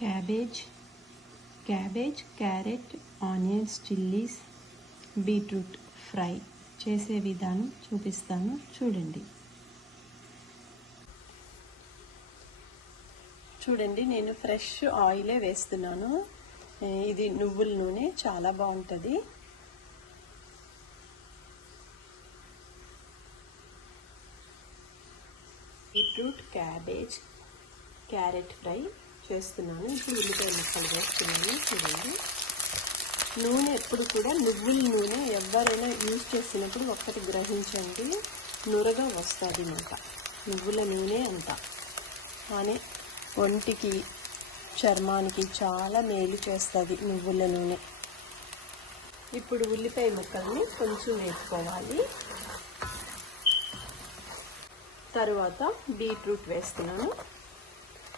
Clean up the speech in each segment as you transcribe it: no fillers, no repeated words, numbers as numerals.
Cabbage, carrot, onions, chillies, beetroot fry చేసే విధానం చూపిస్తాను చూడండి. చూడండి, నేను ఫ్రెష్ ఆయిలే వేస్తున్నాను. ఇది నువ్వుల నూనె, చాలా బాగుంటుంది. బీట్రూట్, క్యారెట్ ఫ్రై చేస్తున్నాను. ఇప్పుడు ఉల్లిపాయ ముక్కలు వేస్తున్నాను. చూడండి, నూనె ఎప్పుడు కూడా నువ్వుల నూనె ఎవరైనా యూజ్ చేసినప్పుడు ఒక్కటి గ్రహించండి, నురగా వస్తుంది మాట. నువ్వుల నూనె అంతా కానీ ఒంటికి, చర్మానికి చాలా మేలు చేస్తుంది నువ్వుల నూనె. ఇప్పుడు ఉల్లిపాయ ముక్కల్ని కొంచెం వేసుకోవాలి. తరువాత బీట్రూట్ వేస్తున్నాను,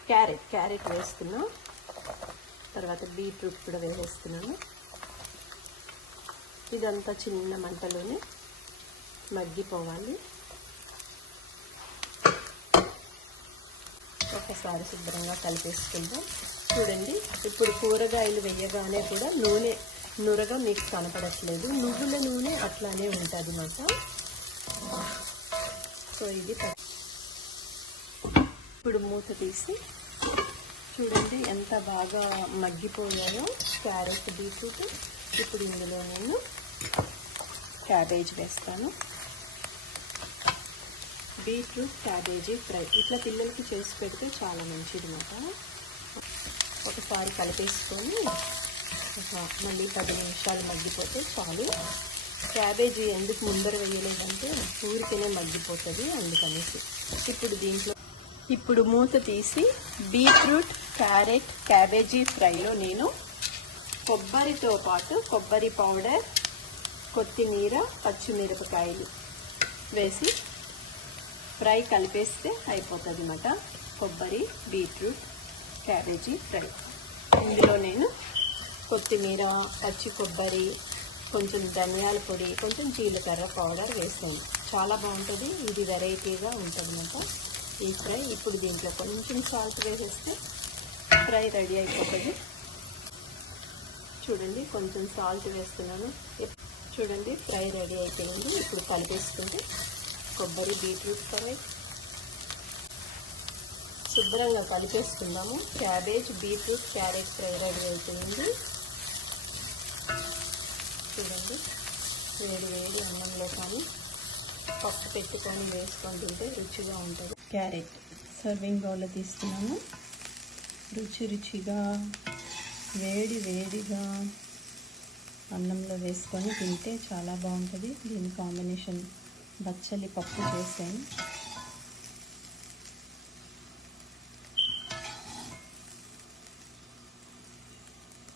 క్యారెట్ వేస్తున్నా. తర్వాత బీట్రూట్ కూడా వేసేస్తున్నాను. ఇదంతా చిన్న మంటలోనే మగ్గిపోవాలి. ఒకసారి శుభ్రంగా కలిపేసుకుందాం. చూడండి, ఇప్పుడు కూరగాయలు వేయగానే కూడా నూనె నురగా మీకు కనపడట్లేదు, నువ్వుల నూనె అట్లానే ఉంటుంది అన్నమాట. సో ఇది ఇప్పుడు మూత తీసి చూడండి ఎంత బాగా మగ్గిపోయాయో క్యారెట్, బీట్రూట్. ఇప్పుడు ఇందులో నేను క్యాబేజ్ వేస్తాను. బీట్రూట్ క్యాబేజీ ఫ్రై ఇట్లా పిల్లలకి చేసి పెడితే చాలా మంచిది అన్నమాట. ఒకసారి కలిపేసుకొని మళ్ళీ 10 నిమిషాలు మగ్గిపోతే చాలు. క్యాబేజీ ఎందుకు ముందర వేయలేదంటే ఊరికనే మగ్గిపోతుంది, అందుకనేసి. ఇప్పుడు మూత తీసి బీట్రూట్, క్యారెట్, క్యాబేజీ ఫ్రైలో నేను కొబ్బరితో పాటు కొబ్బరి పౌడర్, కొత్తిమీర, పచ్చిమిరపకాయలు వేసి ఫ్రై కలిపేస్తే అయిపోతుంది అన్నమాట. కొబ్బరి, బీట్రూట్, క్యాబేజీ ఫ్రై. ఇందులో నేను కొత్తిమీర, పచ్చి కొబ్బరి, కొంచెం ధనియాల పొడి, కొంచెం జీలకర్ర పౌడర్ వేసాను. చాలా బాగుంటుంది, ఇది వెరైటీగా ఉంటుంది అన్నమాట ఈ ఫ్రై. ఇప్పుడు దీంట్లో కొంచెం సాల్ట్ వేసేస్తే ఫ్రై రెడీ అయిపోతుంది. చూడండి, కొంచెం సాల్ట్ వేస్తున్నాను. చూడండి, ఫ్రై రెడీ అయిపోయింది. ఇప్పుడు కలిపేసుకుంటే కొబ్బరి, బీట్రూట్ ఫ్రై శుభ్రంగా కలిపేసుకుందాము. Cabbage, beetroot, carrot fry ready అయిపోయింది. చూడండి, వేడి అన్నంలో కానీ పప్పు పెట్టుకొని వేసుకొని తింటే రుచిగా ఉంటుంది. క్యారెట్ సర్వింగ్ బౌల్లో తీసుకున్నాము. రుచిగా వేడిగా అన్నంలో వేసుకొని తింటే చాలా బాగుంటుంది. దీని కాంబినేషన్ బచ్చలి పప్పు చేసాను.